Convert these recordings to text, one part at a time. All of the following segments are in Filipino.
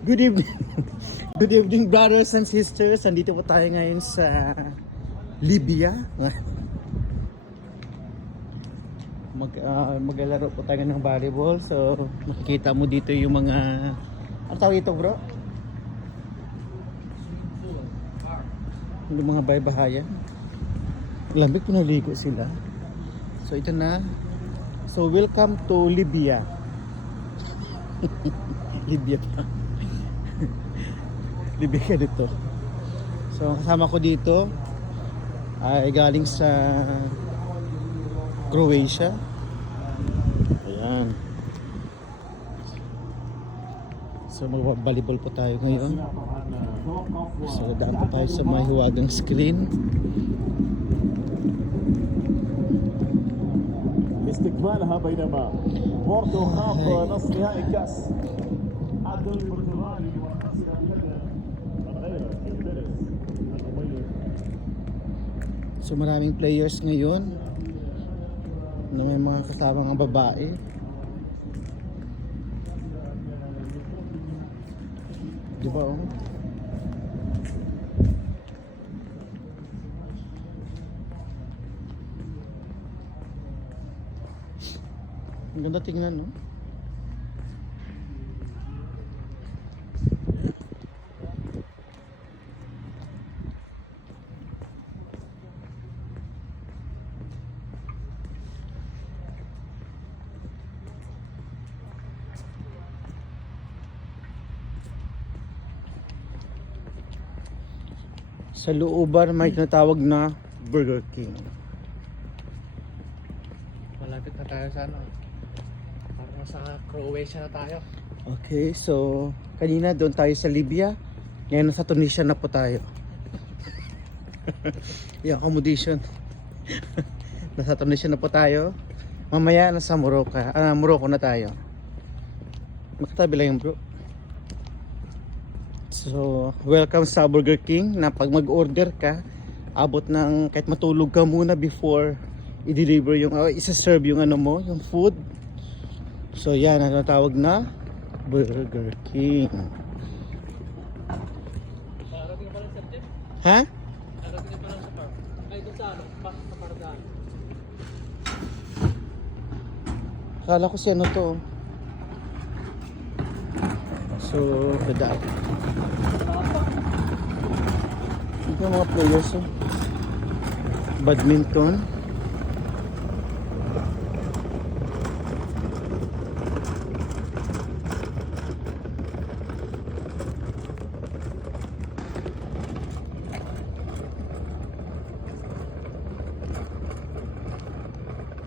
Good evening. Good evening, brothers and sisters. Nandito po tayo ngayon sa Libya. Maglalaro po tayo ng volleyball. So, makikita mo dito yung mga... Ano tawag ito, bro? Yung mga baybahayan. Lamig, pinaligo sila. So, ito na. So, welcome to Libya. Libya pa. Libya ka dito. So, kasama ko dito ay galing sa Croatia. Ayan. So, mag-volleyball po tayo ngayon. So, daan po tayo sa may huwagang screen. استكمالها بينما بورتو خاض نصف نهائي كاس عدل البرتغالي وخسر الهدف غير كيمبيرس المميز. So maraming players ngayon na may mga kasamang babae. Di ba oh? Ang ganda tingnan, no? Sa looban may tinatawag na Burger King. Malapit na tayo sa ano. Parang sa Croatia na tayo. Okay, so kanina doon tayo sa Libya. Ngayon nasa Tunisia na po tayo. Yung accommodation. Nasa Tunisia na po tayo. Mamaya nasa Morocco. Morocco na tayo. Makatabi lang yung bro. So, welcome sa Burger King na pag mag-order ka, abot ng kahit matulog ka muna before i-deliver yung, isa-serve yung ano mo, yung food. So, yan, ang tawag na Burger King. Nakarating na pala sa Jeff? Ha? Nakarating na pala sa park. Ay, doon sa ano? Sa Pardan. Akala ko si ano to. So, dadaan. Ito yung mga players, oh. Badminton.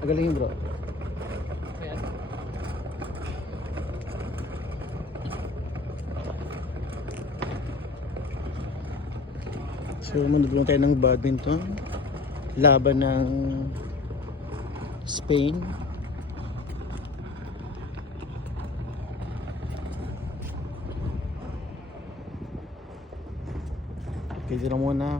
Magaling bro. Ayan. So, manunod tayo ng badminton. Laban ng Spain. Okay, dito na muna.